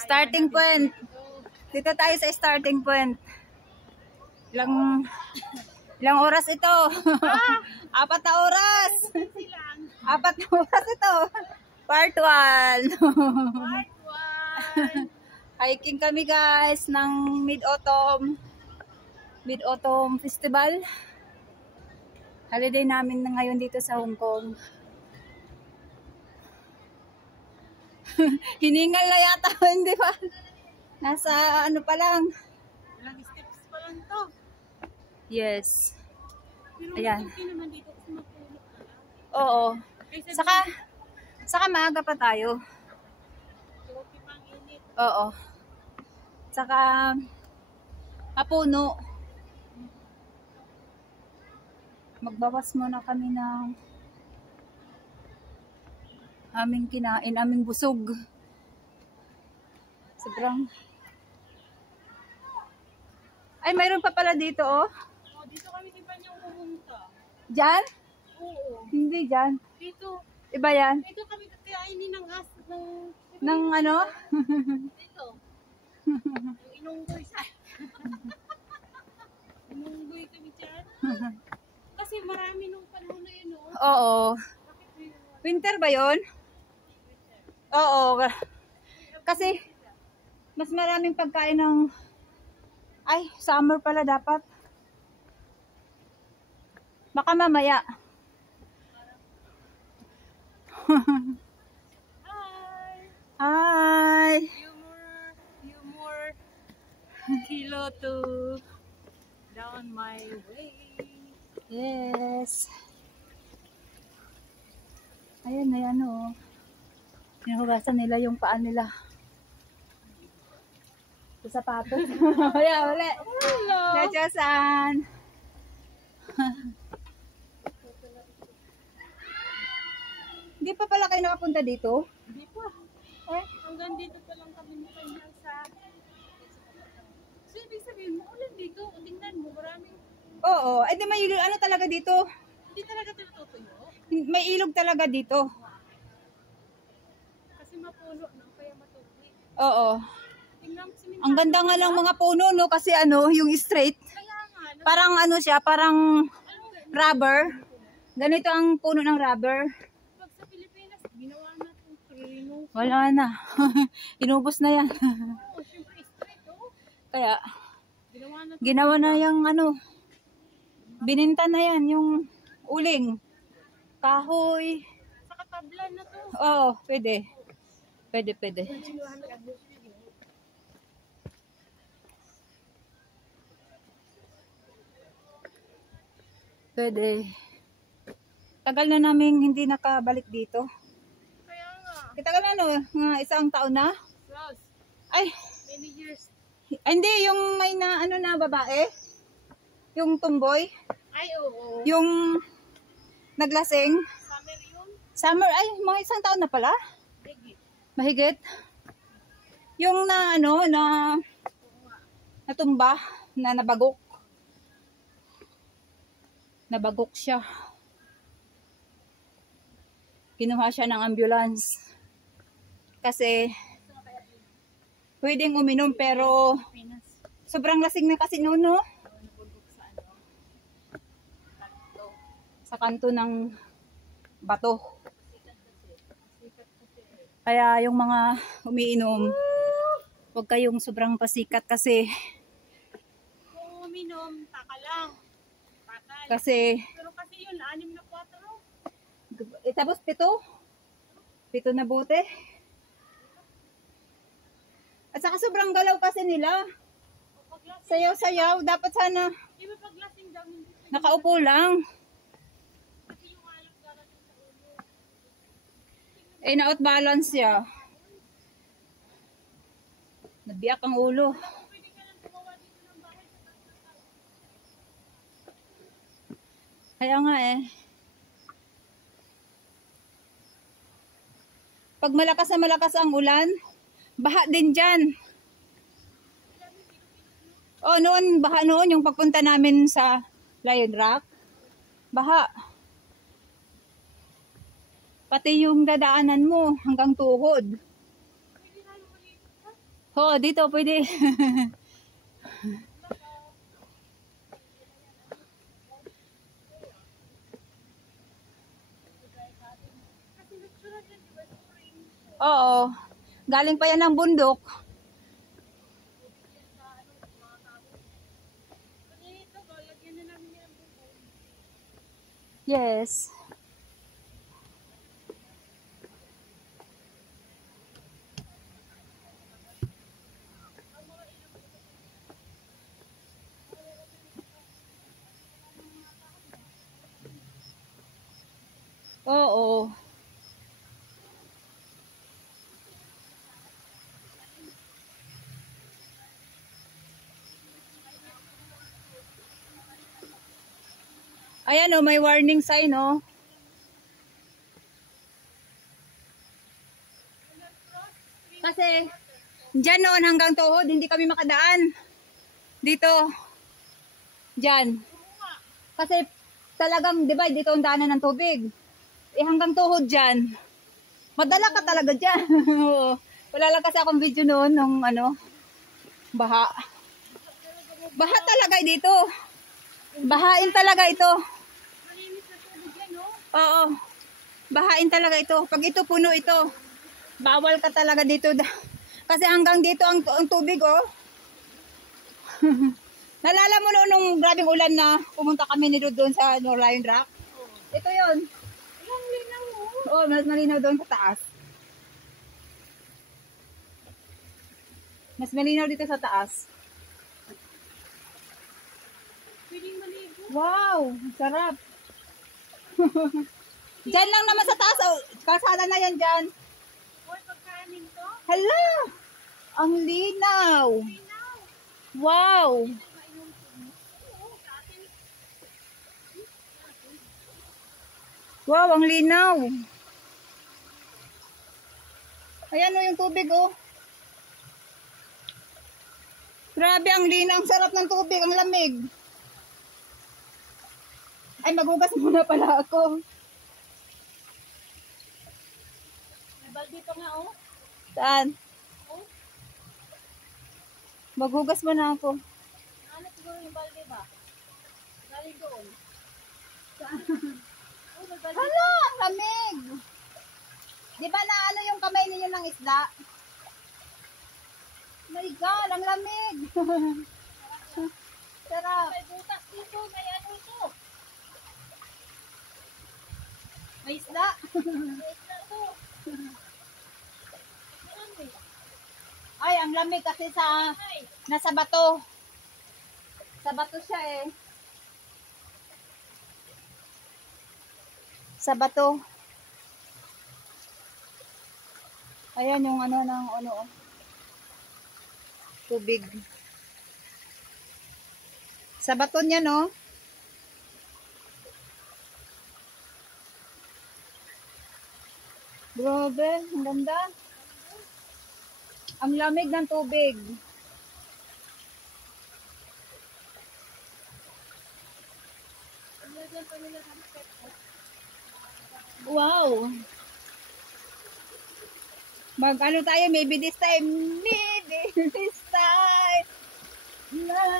Starting point. Dito tayo sa starting point. Ilang oras ito? 4 na oras. 4 na oras ito. Part 1. Hiking kami guys ng Mid-Autumn Festival. Holiday namin na ngayon dito sa Hong Kong. Hiningal na yata, hindi ba? Nasa ano pa lang. Ilang steps pa lang to. Yes. Pero ayan. naman dito kasi mapuno. Oo. Saka maaga pa tayo. Okay pang init. Oo. Saka mapuno. Magbawas muna kami ng aming kinain, aming busog. Sobrang. Ay, mayroon pa pala dito, oh. Oh, dito kami di ba niyang pumunta? Diyan? Oo. Hindi diyan. Dito. Iba yan? Dito kami kakainin ng Ng ano? Dito. Yung inunggoy sa. Inunggoy kami dyan. Kasi marami nung panahon na yun, oh. Oo. Winter ba yun? Oo. Kasi mas maraming pagkain ng summer pala dapat. Baka mamaya. Hi. Hi. Humor. Kilo to down my way. Yes. Ayan, ayan o. Hinuhugasan nila yung paa nila. Sa sapatos. Wala, wala. Hello. Nadyasan. Hindi pa pala kayo nakapunta dito? Hindi pa. Hanggang dito pa lang kami kanya sa... So, ibig sabihin mo, ulan dito. Tingnan mo, maraming... Oo. Di may ilog, ano talaga dito? Hindi talaga tinututuyo. May ilog talaga dito. Kasi mapuno, no? Kaya matuloy. Oo. Tingnan mo, simentado. Ang ganda nga lang mga puno, no? Kasi ano, yung straight. Kaya nga, no? Parang ano siya, parang rubber. Ganito ang puno ng rubber. Pag sa Pilipinas, ginawa natin trino. Wala na. Inubos na yan. Oo, syempre straight, oh. Kaya, Ginawa natin. ginawa na yung ano, bininta na yan, yung uling. Kahoy. Sa katablan na to. Oo, pwede. Pwede, pwede. Pwede. Tagal na namin hindi nakabalik dito. Kaya nga. Tagal na, no? Mga 1 taon na? Plus, Ay, many years. hindi, yung may na, ano na, babae? Yung tomboy? Ay, oo. Yung naglasing? Summer yun. Summer, ay, mga 1 taon na pala? Bigit. Mahigit? Yung na, ano, na natumba, na nabagok. Nabagok siya. Kinuha siya ng ambulance. Kasi, pwedeng uminom pero Pinas. sobrang lasing na kasi noon, no? Nabundok sa ano? Kanto. Sa kanto ng bato. Sikat kasi. Kaya yung mga umiinom, huwag kayong sobrang pasikat kasi Kung uminom, taka lang. Takal. kasi Pero kasi yun, 6 na 4. tapos 7 na bote. At saka sobrang galaw kasi nila. Sayaw-sayaw. Dapat sana Di ba pag lasing daw, hindi pa nakaupo lang. kasi yung alak darating sa ulo. Eh, na-out balance siya. Nabiyak ang ulo. Pwede ka lang tumawa dito ng bahay. Kaya nga eh. Pag malakas na malakas ang ulan, baha din dyan. Oh, noon, baha noon yung pagpunta namin sa Lion Rock. Baha. Pati yung dadaanan mo hanggang tuhod. Oo, dito pwede. Oo. Galing pa yan ng bundok. Yes. Oo. Ayan oh, may warning sign oh. Kasi dyan noon hanggang tuhod, hindi kami makadaan. Dito. Dyan. Kasi talagang, di ba, dito ang daanan ng tubig. Eh hanggang tuhod dyan. Madala ka talaga dyan. Wala lang kasi akong video noon nung ano, baha. Baha talaga dito. Bahain talaga ito. Oo. Bahain talaga ito. Pag ito puno ito, bawal ka talaga dito. Kasi hanggang dito ang tubig oh. Nalala mo noon nung grabing ulan na pumunta kami ni doon sa Lion Rock? Ito yon. Ang linaw mo. Oo, mas malinaw doon sa taas. Mas malinaw dito sa taas. Pwedeng maligo. Wow, sarap. Diyan lang naman sa taas. Oh, kalsada na yan dyan. Hoy, pagkanin to. Hala! Ang linaw. Linaw. Wow! Wow, ang linaw. Ayan o yung tubig oh. Grabe ang linaw. Ang sarap ng tubig. Ang lamig. Ay, magugas muna pala ako. May balde pa nga oh. Saan? Oh. Magugas muna ako. Ano siguro yung balde ba? Galing doon. Oh, may balde. Hala, ang lamig. Di ba na ano yung kamay ninyo ng isda? My God, ang lamig. Sarap. May butas dito. May ano ito. May isda. May isda to. Ano eh? Ay, ang lamig kasi sa Ay. nasa bato. Sa bato siya eh. Sa bato. Ayan yung ano ng ano. Tubig. Sa bato niya no. Grabe, ang ganda. Ang lamig ng tubig. Wow. Mag ano tayo, maybe this time. Maybe this time. La, la.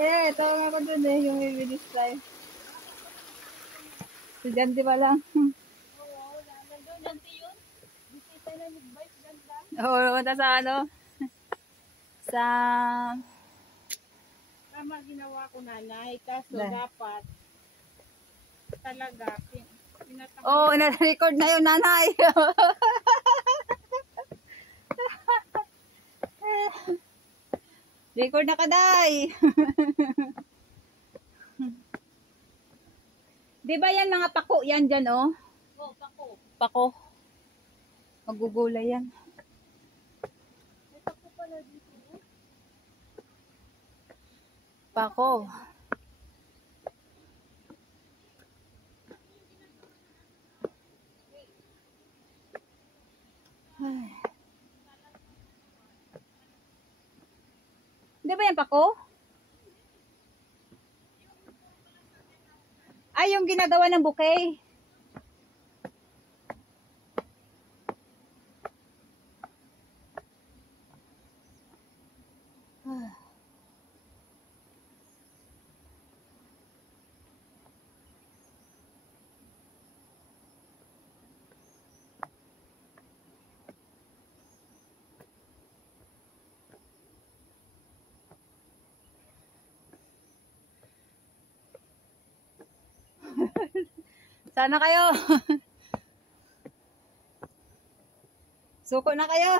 Eh, ito nga ako dun eh, yung maybe this time. Estudyante pa lang. Oo, nandun nanti yun. Bisita na nag-bike ganda. Oo, punta sa ano? Sa... Tama ginawa ko nanay. Kaso Na. dapat talaga pinatapos. Oo, na-record na yun, nanay. Record na kaday. Di ba yan mga pako yan dyan, oh? Oh, pako. Pako. Magugulay yan. May pako pala dito. Pako. Ay. Di ba yan pako? Ay, yung ginagawa ng bouquet. Sana kayo. Suko na kayo.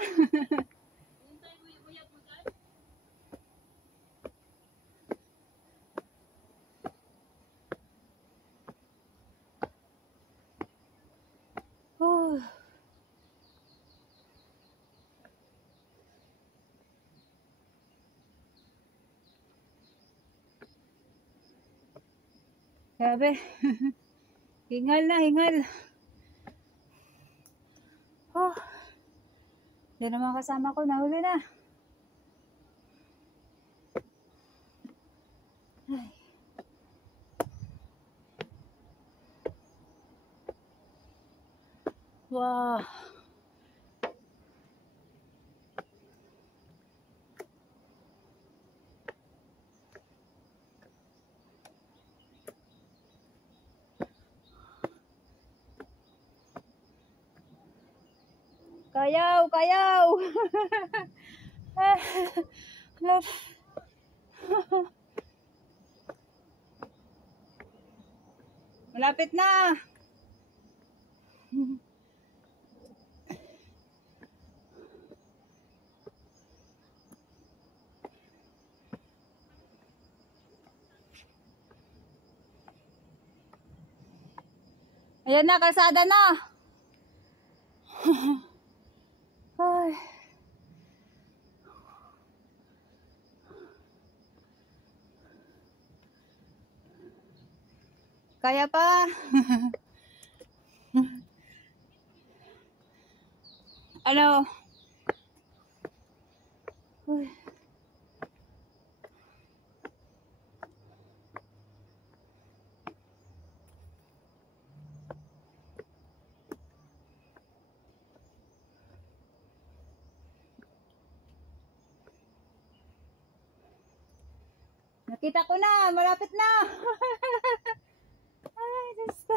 Oh. Grabe. Hingal na, hingal. Oh. Yan ang mga kasama ko, nahuli na. Ay. Wow. Kayaw, kayaw. Malapit na. Ayan na, kalsada na. Ay. Kaya pa. Ano? Uy. Nakita ko na, malapit na. Ay, Diyos ko.